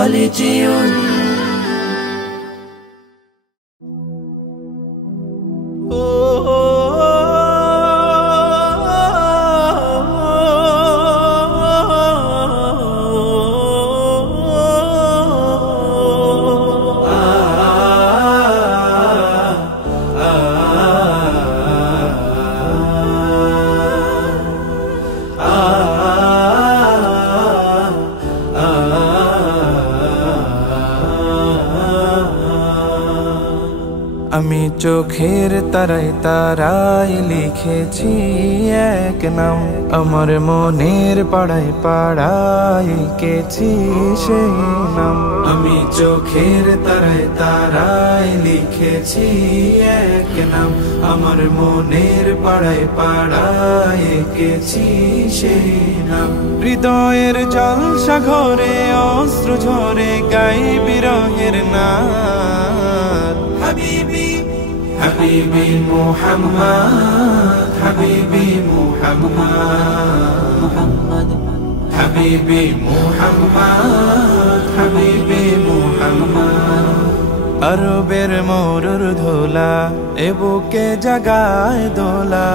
خالدون আমি চোখের তারায় তারায় লিখেছি এক নাম, আমার মনের পাড়ায় পাড়ায় এঁকেছি সেই নাম। আমি চোখের তারায় তারায় লিখেছি এক নাম, আমার মনের পাড়ায় পাড়ায় এঁকেছি সেই নাম। হৃদয়ের জল সাগরে অশ্রু ঝরে গাই বিরহের নাম। হাবিবি হাবিবি মুহাম্মদ, হাবিবি মুহাম্মদ, হাবিবি মুহাম্মদ, হাবিবি মুহাম্মদ। আরবের মরুর ধোলা এ বুকে জাগায় দোলা,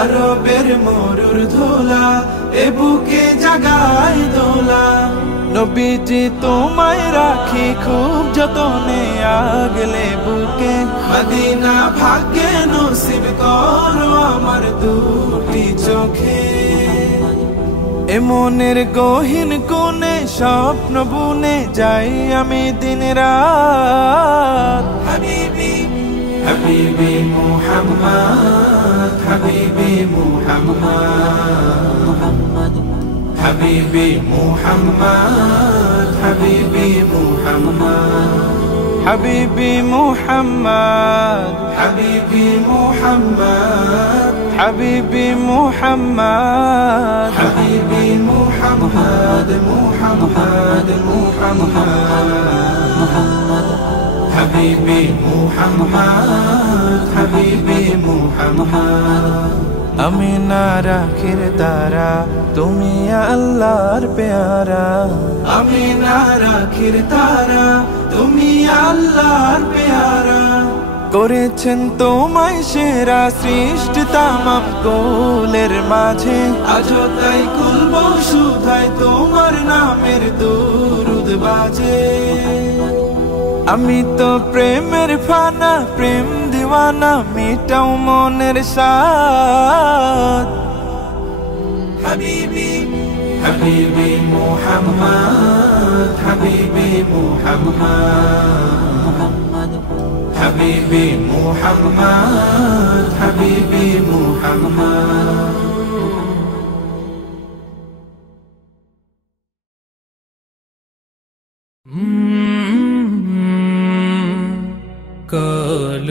আরবের মরুর ধোলা এ বুকে জাগায় দোলা। নবীজি তোমায় রাখি খুব যতনে আগলে বুকে, মদিনা ভাগ্যে নসিব করো আমার দুটি চোখে। এ মনের গহীন কোণে স্বপ্ন বুনে যাই আমি দিন রাত। হাবিবি হাবিবি মুহাম্মদ, হাবিবি মুহাম্মদ, হাবিবি মুহাম্মদ, হাবিবি মুহাম্মদ, হাবিবি মুহাম্মদ, হাবিবি মুহাম্মদ, হাবিবি মুহাম্মদ, হাবিবি মুহাম্মদ, মুহাম্মদ মুহাম্মদ, হাবিবি মুহাম্মদ, হাবিবি মুহাম্মদ। আমি না রাখির তারা তুমি আল্লাহর প্যারা, আমি না রাখির তারা তুমি আল্লাহর প্যারা। করেছেন তোমায় সেরা সৃষ্টি তামাম কোলের মাঝে, আজও তাই কুলব শুধায় তোমার নামের দুরুদ বাজে। আমি তো প্রেমের ফানা প্রেম দিওয়ানা মিটাও মনের সাথ। হাবিবি হাবিবি মুহাম্মদ, হাবিবি মুহাম্মদ, হাবিবি মুহাম্মদ, হাবিবি মুহাম্মদ। কাল